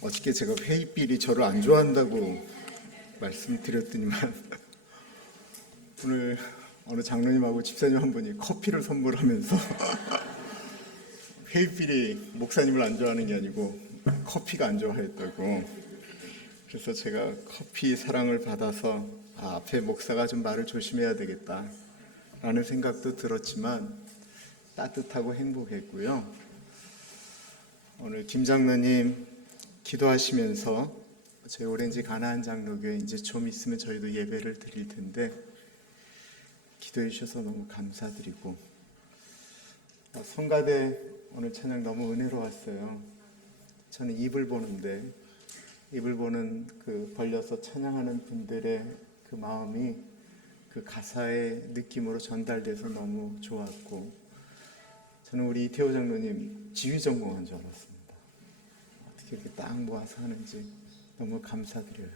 어저께 제가 회의비리 저를 안 좋아한다고 말씀드렸더니만 오늘 어느 장로님하고 집사님 한 분이 커피를 선물하면서 회의비리 목사님을 안 좋아하는 게 아니고 커피가 안 좋아했다고. 그래서 제가 커피 사랑을 받아서 앞에 목사가 좀 말을 조심해야 되겠다 라는 생각도 들었지만 따뜻하고 행복했고요. 오늘 김 장로님 기도하시면서 저희 오렌지 가나안 장로교회 이제 좀 있으면 저희도 예배를 드릴 텐데 기도해 주셔서 너무 감사드리고, 성가대 오늘 찬양 너무 은혜로웠어요. 저는 입을 보는데 입을 보는 그 벌려서 찬양하는 분들의 그 마음이 그 가사의 느낌으로 전달돼서 너무 좋았고, 저는 우리 이태호 장로님 지휘 전공한 줄 알았습니다. 어떻게 이렇게 딱 모아서 하는지 너무 감사드려요.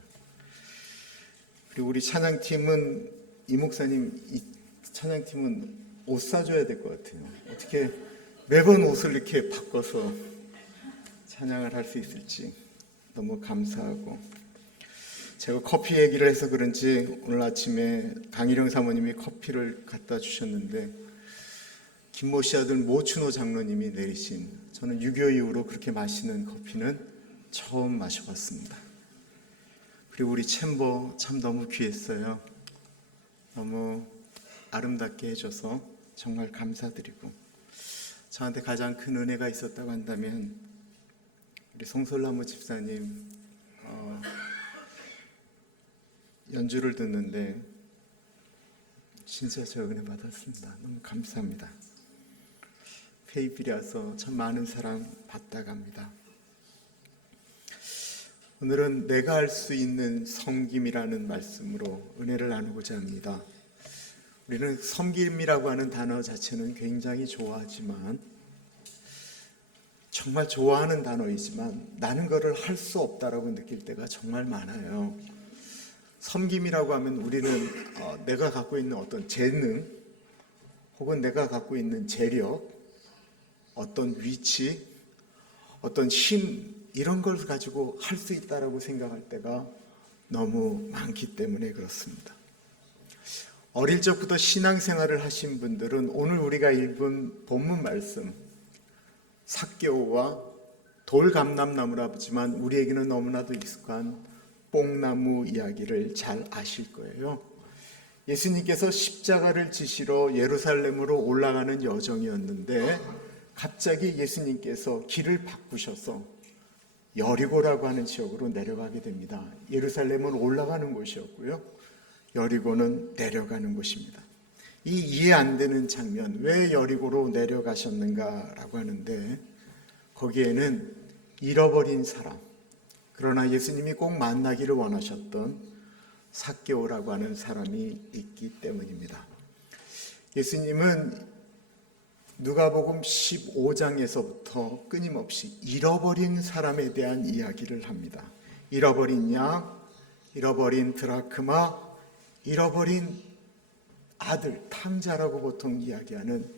그리고 우리 찬양팀은 이 목사님 이 찬양팀은 옷 사줘야 될 것 같아요. 어떻게 매번 옷을 이렇게 바꿔서 찬양을 할 수 있을지 너무 감사하고, 제가 커피 얘기를 해서 그런지 오늘 아침에 강일영 사모님이 커피를 갖다 주셨는데 김모 씨 아들 모춘호 장로님이 내리신, 저는 6.25 이후로 그렇게 마시는 커피는 처음 마셔봤습니다. 그리고 우리 챔버 참 너무 귀했어요. 너무 아름답게 해줘서 정말 감사드리고, 저한테 가장 큰 은혜가 있었다고 한다면 우리 송솔나무 집사님 연주를 듣는데 진짜 저 은혜 받았습니다. 너무 감사합니다. 페이필이라서 참 많은 사랑 받다 갑니다. 오늘은 내가 할 수 있는 섬김이라는 말씀으로 은혜를 나누고자 합니다. 우리는 섬김이라고 하는 단어 자체는 굉장히 좋아하지만, 정말 좋아하는 단어이지만 나는 그걸 할 수 없다라고 느낄 때가 정말 많아요. 섬김이라고 하면 우리는 내가 갖고 있는 어떤 재능 혹은 내가 갖고 있는 재력, 어떤 위치, 어떤 힘, 이런 걸 가지고 할 수 있다라고 생각할 때가 너무 많기 때문에 그렇습니다. 어릴 적부터 신앙생활을 하신 분들은 오늘 우리가 읽은 본문 말씀 삭개오와 돌감람나무라 하지만 우리에게는 너무나도 익숙한 뽕나무 이야기를 잘 아실 거예요. 예수님께서 십자가를 지시러 예루살렘으로 올라가는 여정이었는데 갑자기 예수님께서 길을 바꾸셔서 여리고라고 하는 지역으로 내려가게 됩니다. 예루살렘은 올라가는 곳이었고요, 여리고는 내려가는 곳입니다. 이 이해 안 되는 장면, 왜 여리고로 내려가셨는가라고 하는데 거기에는 잃어버린 사람, 그러나 예수님이 꼭 만나기를 원하셨던 삭개오라고 하는 사람이 있기 때문입니다. 예수님은 누가복음 15장에서부터 끊임없이 잃어버린 사람에 대한 이야기를 합니다. 잃어버린 양, 잃어버린 드라크마, 잃어버린 아들, 탕자라고 보통 이야기하는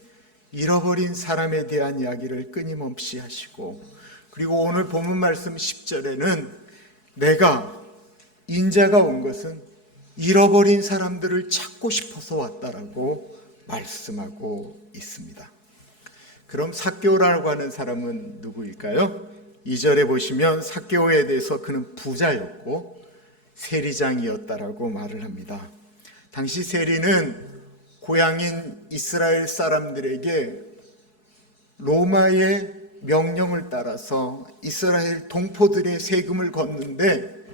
잃어버린 사람에 대한 이야기를 끊임없이 하시고, 그리고 오늘 본문 말씀 10절에는 내가 인자가 온 것은 잃어버린 사람들을 찾고 싶어서 왔다라고 말씀하고 있습니다. 그럼 삭개오라고 하는 사람은 누구일까요? 2절에 보시면 삭개오에 대해서 그는 부자였고 세리장이었다라고 말을 합니다. 당시 세리는 고향인 이스라엘 사람들에게 로마의 명령을 따라서 이스라엘 동포들의 세금을 걷는데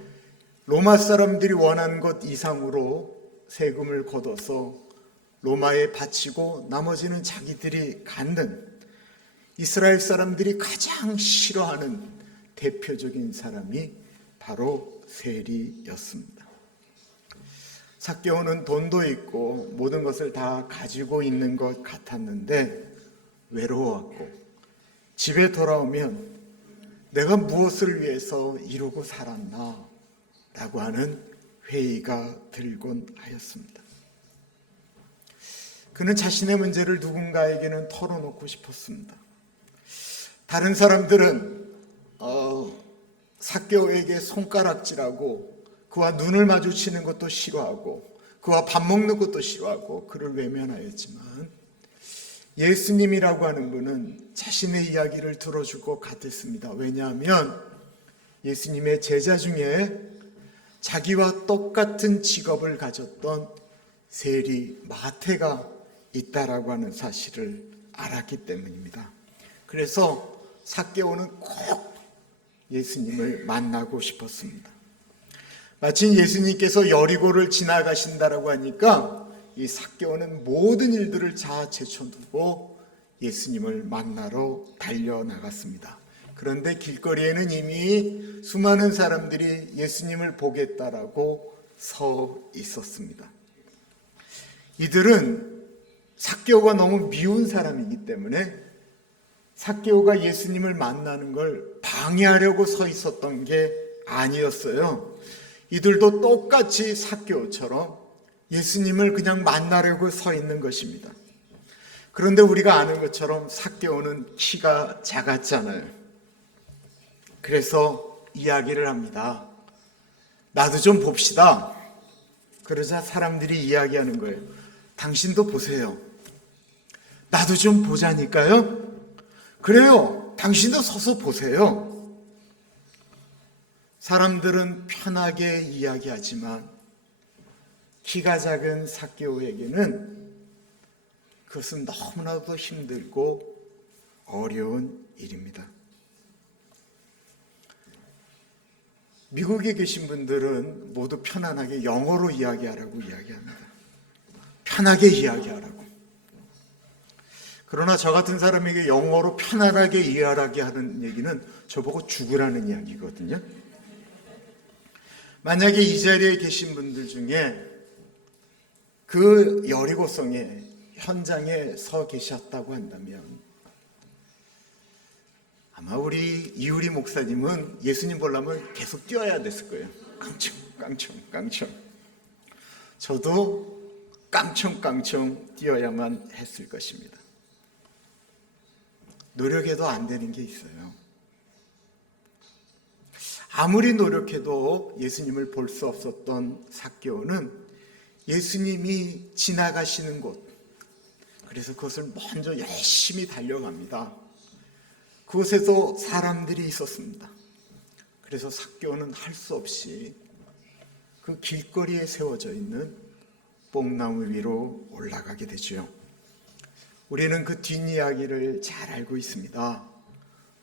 로마 사람들이 원하는 것 이상으로 세금을 걷어서 로마에 바치고 나머지는 자기들이 갖는, 이스라엘 사람들이 가장 싫어하는 대표적인 사람이 바로 세리였습니다. 삭개오는 돈도 있고 모든 것을 다 가지고 있는 것 같았는데 외로웠고, 집에 돌아오면 내가 무엇을 위해서 이루고 살았나 라고 하는 회의가 들곤 하였습니다. 그는 자신의 문제를 누군가에게는 털어놓고 싶었습니다. 다른 사람들은 삭개오에게 손가락질하고 그와 눈을 마주치는 것도 싫어하고 그와 밥 먹는 것도 싫어하고 그를 외면하였지만 예수님이라고 하는 분은 자신의 이야기를 들어줄 것 같았습니다. 왜냐하면 예수님의 제자 중에 자기와 똑같은 직업을 가졌던 세리 마태가 있다라고 하는 사실을 알았기 때문입니다. 그래서 삭개오는 꼭 예수님을 만나고 싶었습니다. 마침 예수님께서 여리고를 지나가신다라고 하니까 이 삭개오는 모든 일들을 다 제쳐두고 예수님을 만나러 달려나갔습니다. 그런데 길거리에는 이미 수많은 사람들이 예수님을 보겠다라고 서 있었습니다. 이들은 삭개오가 너무 미운 사람이기 때문에 삭개오가 예수님을 만나는 걸 방해하려고 서 있었던 게 아니었어요. 이들도 똑같이 삭개오처럼 예수님을 그냥 만나려고 서 있는 것입니다. 그런데 우리가 아는 것처럼 삭개오는 키가 작았잖아요. 그래서 이야기를 합니다. 나도 좀 봅시다. 그러자 사람들이 이야기하는 거예요. 당신도 보세요. 나도 좀 보자니까요. 그래요. 당신도 서서 보세요. 사람들은 편하게 이야기하지만 키가 작은 삭개오에게는 그것은 너무나도 힘들고 어려운 일입니다. 미국에 계신 분들은 모두 편안하게 영어로 이야기하라고 이야기합니다. 편하게 이야기하라고. 그러나 저 같은 사람에게 영어로 편안하게 이해하라게 하는 얘기는 저보고 죽으라는 이야기거든요. 만약에 이 자리에 계신 분들 중에 그 여리고성의 현장에 서 계셨다고 한다면 아마 우리 이우리 목사님은 예수님 보려면 계속 뛰어야 됐을 거예요. 깡총 깡총 깡총. 저도 깡총깡총 뛰어야만 했을 것입니다. 노력해도 안 되는 게 있어요. 아무리 노력해도 예수님을 볼 수 없었던 삭개오는 예수님이 지나가시는 곳, 그래서 그것을 먼저 열심히 달려갑니다. 그곳에도 사람들이 있었습니다. 그래서 삭개오는 할 수 없이 그 길거리에 세워져 있는 뽕나무 위로 올라가게 되죠. 우리는 그 뒷이야기를 잘 알고 있습니다.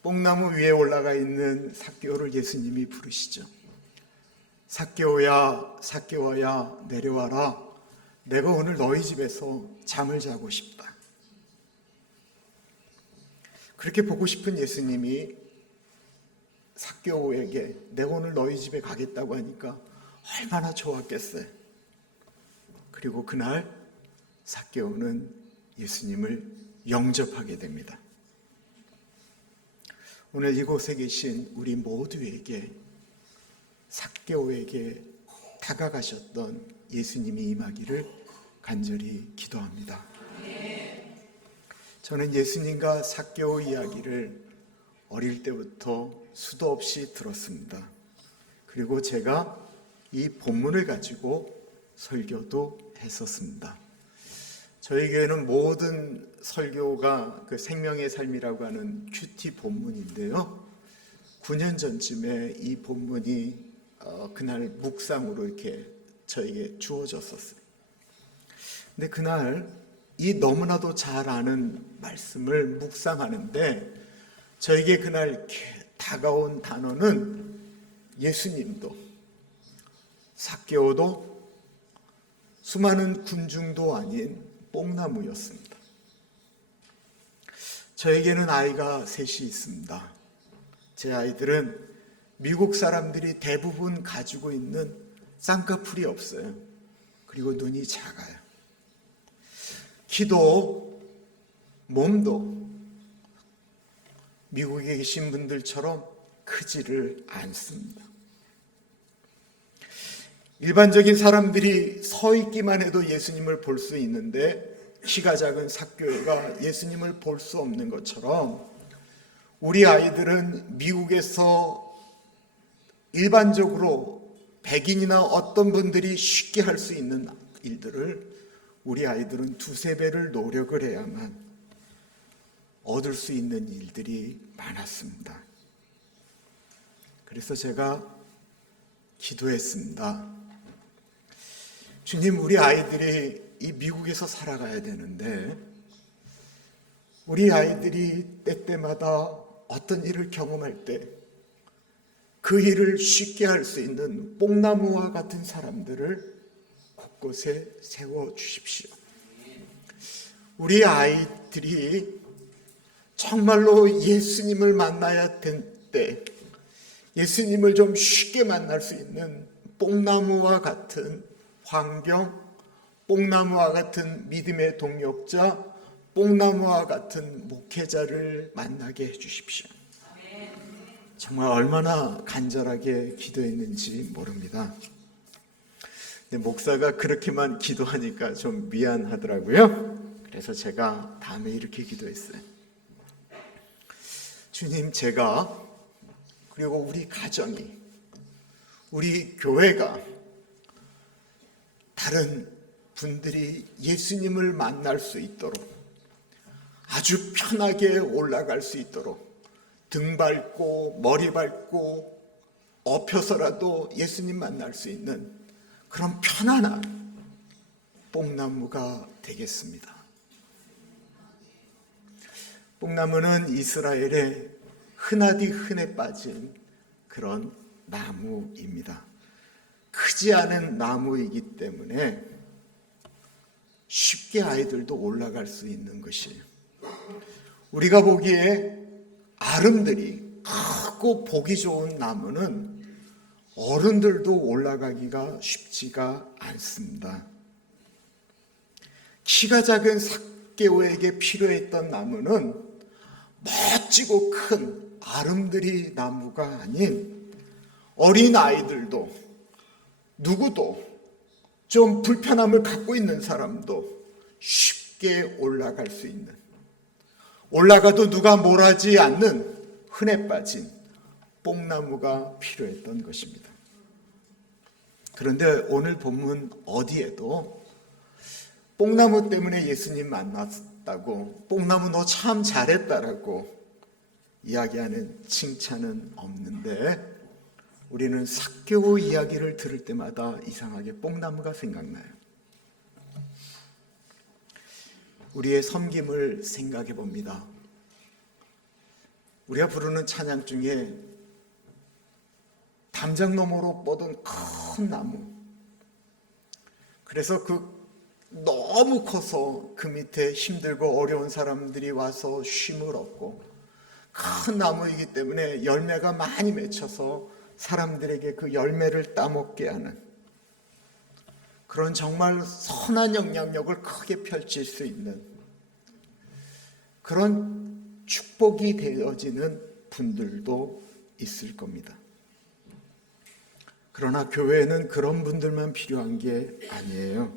뽕나무 위에 올라가 있는 삭개오를 예수님이 부르시죠. 삭개오야, 삭개오야, 내려와라. 내가 오늘 너희 집에서 잠을 자고 싶다. 그렇게 보고 싶은 예수님이 삭개오에게 내가 오늘 너희 집에 가겠다고 하니까 얼마나 좋았겠어요. 그리고 그날 삭개오는 예수님을 영접하게 됩니다. 오늘 이곳에 계신 우리 모두에게 삭개오에게 다가가셨던 예수님이 임하기를 간절히 기도합니다. 저는 예수님과 삭개오 이야기를 어릴 때부터 수도 없이 들었습니다. 그리고 제가 이 본문을 가지고 설교도 했었습니다. 저희 교회는 모든 설교가 그 생명의 삶이라고 하는 큐티 본문인데요. 9년 전쯤에 이 본문이 그날 묵상으로 이렇게 저에게 주어졌었어요. 근데 그날 이 너무나도 잘 아는 말씀을 묵상하는데 저에게 그날 이렇게 다가온 단어는 예수님도 삭개오도 수많은 군중도 아닌 뽕나무였습니다. 저에게는 아이가 셋이 있습니다. 제 아이들은 미국 사람들이 대부분 가지고 있는 쌍꺼풀이 없어요. 그리고 눈이 작아요. 키도 몸도 미국에 계신 분들처럼 크지를 않습니다. 일반적인 사람들이 서 있기만 해도 예수님을 볼 수 있는데 키가 작은 삭개오가 예수님을 볼 수 없는 것처럼 우리 아이들은 미국에서 일반적으로 백인이나 어떤 분들이 쉽게 할 수 있는 일들을 우리 아이들은 두세 배를 노력을 해야만 얻을 수 있는 일들이 많았습니다. 그래서 제가 기도했습니다. 주님, 우리 아이들이 이 미국에서 살아가야 되는데 우리 아이들이 때때마다 어떤 일을 경험할 때 그 일을 쉽게 할 수 있는 뽕나무와 같은 사람들을 곳곳에 세워주십시오. 우리 아이들이 정말로 예수님을 만나야 될 때 예수님을 좀 쉽게 만날 수 있는 뽕나무와 같은 환경, 뽕나무와 같은 믿음의 동역자, 뽕나무와 같은 목회자를 만나게 해주십시오. 정말 얼마나 간절하게 기도했는지 모릅니다. 근데 목사가 그렇게만 기도하니까 좀 미안하더라고요. 그래서 제가 다음에 이렇게 기도했어요. 주님, 제가 그리고 우리 가정이, 우리 교회가 다른 분들이 예수님을 만날 수 있도록 아주 편하게 올라갈 수 있도록 등 밟고 머리 밟고 엎혀서라도 예수님 만날 수 있는 그런 편안한 뽕나무가 되겠습니다. 뽕나무는 이스라엘의 흔하디 흔해 빠진 그런 나무입니다. 크지 않은 나무이기 때문에 쉽게 아이들도 올라갈 수 있는 것이에요. 우리가 보기에 아름드리 크고 보기 좋은 나무는 어른들도 올라가기가 쉽지가 않습니다. 키가 작은 삭개오에게 필요했던 나무는 멋지고 큰 아름드리 나무가 아닌 어린 아이들도 누구도 좀 불편함을 갖고 있는 사람도 쉽게 올라갈 수 있는, 올라가도 누가 뭘하지 않는 흔해 빠진 뽕나무가 필요했던 것입니다. 그런데 오늘 본문 어디에도 뽕나무 때문에 예수님 만났다고, 뽕나무 너 참 잘했다라고 이야기하는 칭찬은 없는데 우리는 삭개오 이야기를 들을 때마다 이상하게 뽕나무가 생각나요. 우리의 섬김을 생각해 봅니다. 우리가 부르는 찬양 중에 담장 너머로 뻗은 큰 나무, 그래서 너무 커서 그 밑에 힘들고 어려운 사람들이 와서 쉼을 얻고, 큰 나무이기 때문에 열매가 많이 맺혀서 사람들에게 그 열매를 따먹게 하는 그런 정말 선한 영향력을 크게 펼칠 수 있는 그런 축복이 되어지는 분들도 있을 겁니다. 그러나 교회에는 그런 분들만 필요한 게 아니에요.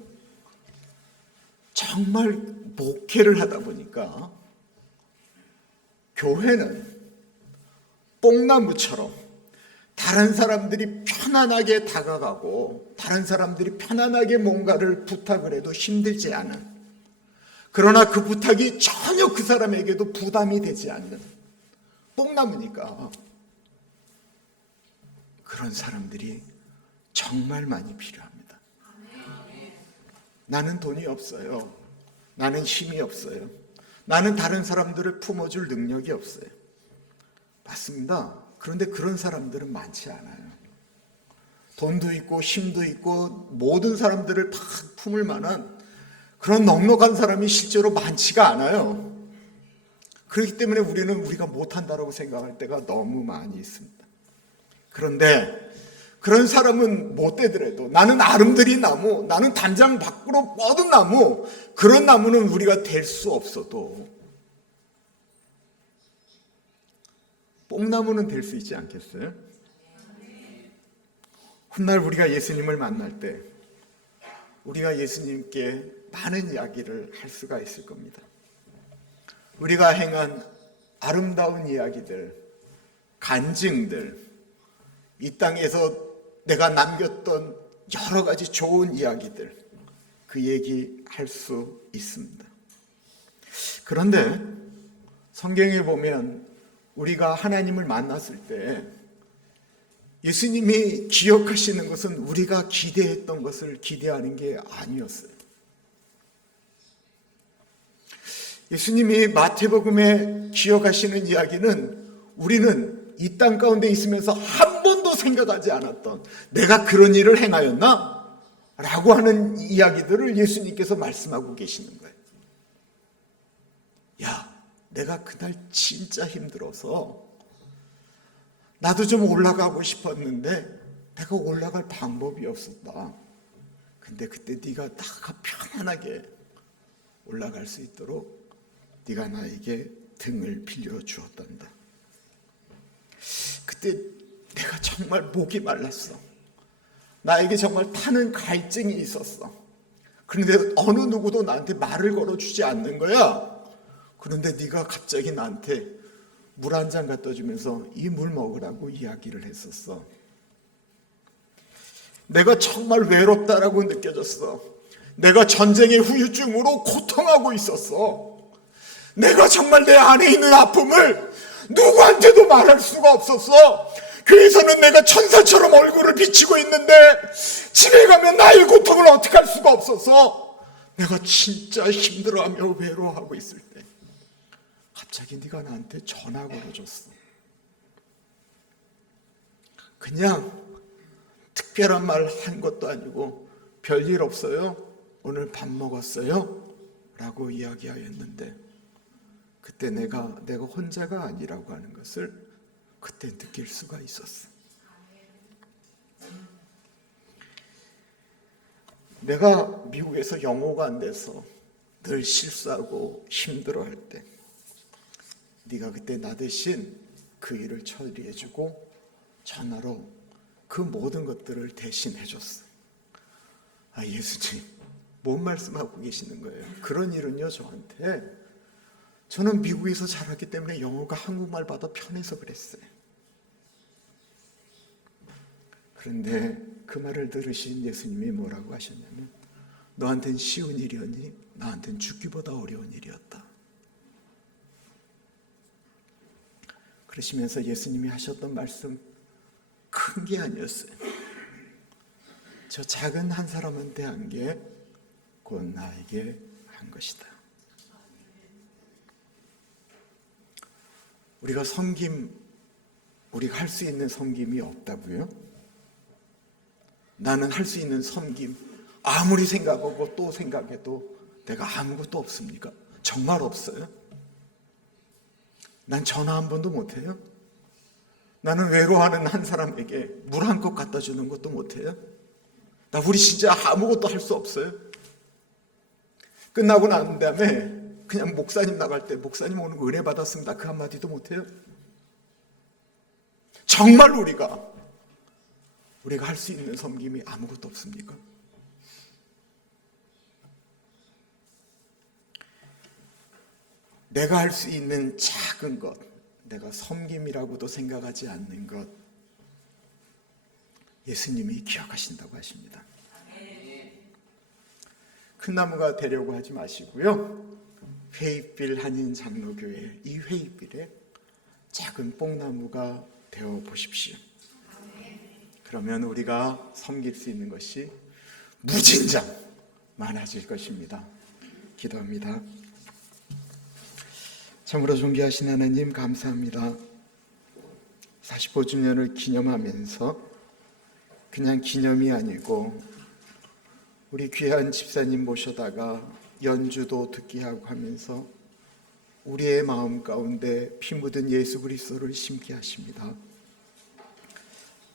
정말 목회를 하다 보니까 교회는 뽕나무처럼 다른 사람들이 편안하게 다가가고 다른 사람들이 편안하게 뭔가를 부탁을 해도 힘들지 않은, 그러나 그 부탁이 전혀 그 사람에게도 부담이 되지 않는 뽕나무니까 그런 사람들이 정말 많이 필요합니다. 나는 돈이 없어요. 나는 힘이 없어요. 나는 다른 사람들을 품어줄 능력이 없어요. 맞습니다. 그런데 그런 사람들은 많지 않아요. 돈도 있고 힘도 있고 모든 사람들을 다 품을 만한 그런 넉넉한 사람이 실제로 많지가 않아요. 그렇기 때문에 우리가 못한다라고 생각할 때가 너무 많이 있습니다. 그런데 그런 사람은 못 되더라도 나는 아름드리 나무, 나는 담장 밖으로 뻗은 나무, 그런 나무는 우리가 될 수 없어도 뽕나무는 될 수 있지 않겠어요? 훗날 우리가 예수님을 만날 때 우리가 예수님께 많은 이야기를 할 수가 있을 겁니다. 우리가 행한 아름다운 이야기들, 간증들, 이 땅에서 내가 남겼던 여러 가지 좋은 이야기들, 그 얘기 할 수 있습니다. 그런데 성경에 보면 우리가 하나님을 만났을 때 예수님이 기억하시는 것은 우리가 기대했던 것을 기대하는 게 아니었어요. 예수님이 마태복음에 기억하시는 이야기는 우리는 이 땅 가운데 있으면서 한 번도 생각하지 않았던, 내가 그런 일을 행하였나? 라고 하는 이야기들을 예수님께서 말씀하고 계시는 거예요. 야, 내가 그날 진짜 힘들어서 나도 좀 올라가고 싶었는데 내가 올라갈 방법이 없었다. 근데 그때 네가 편안하게 올라갈 수 있도록 네가 나에게 등을 빌려 주었단다. 그때 내가 정말 목이 말랐어. 나에게 정말 타는 갈증이 있었어. 그런데 어느 누구도 나한테 말을 걸어주지 않는 거야. 그런데 네가 갑자기 나한테 물 한 잔 갖다 주면서 이 물 먹으라고 이야기를 했었어. 내가 정말 외롭다라고 느껴졌어. 내가 전쟁의 후유증으로 고통하고 있었어. 내가 정말 내 안에 있는 아픔을 누구한테도 말할 수가 없었어. 그래서는 내가 천사처럼 얼굴을 비치고 있는데 집에 가면 나의 고통을 어떻게 할 수가 없어서 내가 진짜 힘들어하며 외로워하고 있을 때 갑자기 네가 나한테 전화 걸어줬어. 그냥 특별한 말 한 것도 아니고 별일 없어요? 오늘 밥 먹었어요? 라고 이야기하였는데 그때 내가 혼자가 아니라고 하는 것을 그때 느낄 수가 있었어. 내가 미국에서 영어가 안 돼서 늘 실수하고 힘들어할 때 네가 그때 나 대신 그 일을 처리해주고 전화로 그 모든 것들을 대신해줬어. 아, 예수님, 뭔 말씀하고 계시는 거예요? 그런 일은요, 저는 미국에서 자랐기 때문에 영어가 한국말보다 편해서 그랬어요. 그런데 그 말을 들으신 예수님이 뭐라고 하셨냐면 너한텐 쉬운 일이었니? 나한텐 죽기보다 어려운 일이었다. 그러시면서 예수님이 하셨던 말씀 큰 게 아니었어요. 저 작은 한 사람한테 한 게 곧 나에게 한 것이다. 우리가 할 수 있는 섬김이 없다고요? 나는 할 수 있는 섬김 아무리 생각하고 또 생각해도 내가 아무것도 없습니까? 정말 없어요? 난 전화 한 번도 못해요? 나는 외로워하는 한 사람에게 물 한 컵 갖다 주는 것도 못해요? 우리 진짜 아무것도 할 수 없어요? 끝나고 난 다음에 그냥 목사님 나갈 때 목사님 오늘 은혜 받았습니다 그 한마디도 못해요? 정말 우리가 할 수 있는 섬김이 아무것도 없습니까? 내가 할 수 있는 작은 것, 내가 섬김이라고도 생각하지 않는 것, 예수님이 기억하신다고 하십니다. 큰 나무가 되려고 하지 마시고요. 회입빌 한인 장로교회 이 회입빌에 작은 뽕나무가 되어 보십시오. 그러면 우리가 섬길 수 있는 것이 무진장 많아질 것입니다. 기도합니다. 참으로 존귀하신 하나님 감사합니다. 45주년을 기념하면서 그냥 기념이 아니고 우리 귀한 집사님 모셔다가 연주도 듣게 하고 하면서 우리의 마음 가운데 피 묻은 예수 그리스도를 심게 하십니다.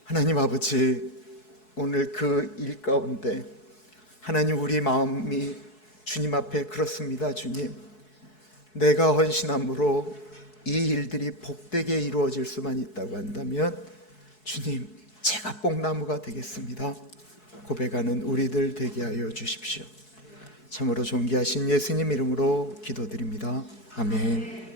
하나님 아버지, 오늘 그 일 가운데 하나님 우리 마음이 주님 앞에 그렇습니다. 주님, 내가 헌신함으로 이 일들이 복되게 이루어질 수만 있다고 한다면 주님, 제가 뽕나무가 되겠습니다. 고백하는 우리들 되게 하여 주십시오. 참으로 존귀하신 예수님 이름으로 기도드립니다. 아멘.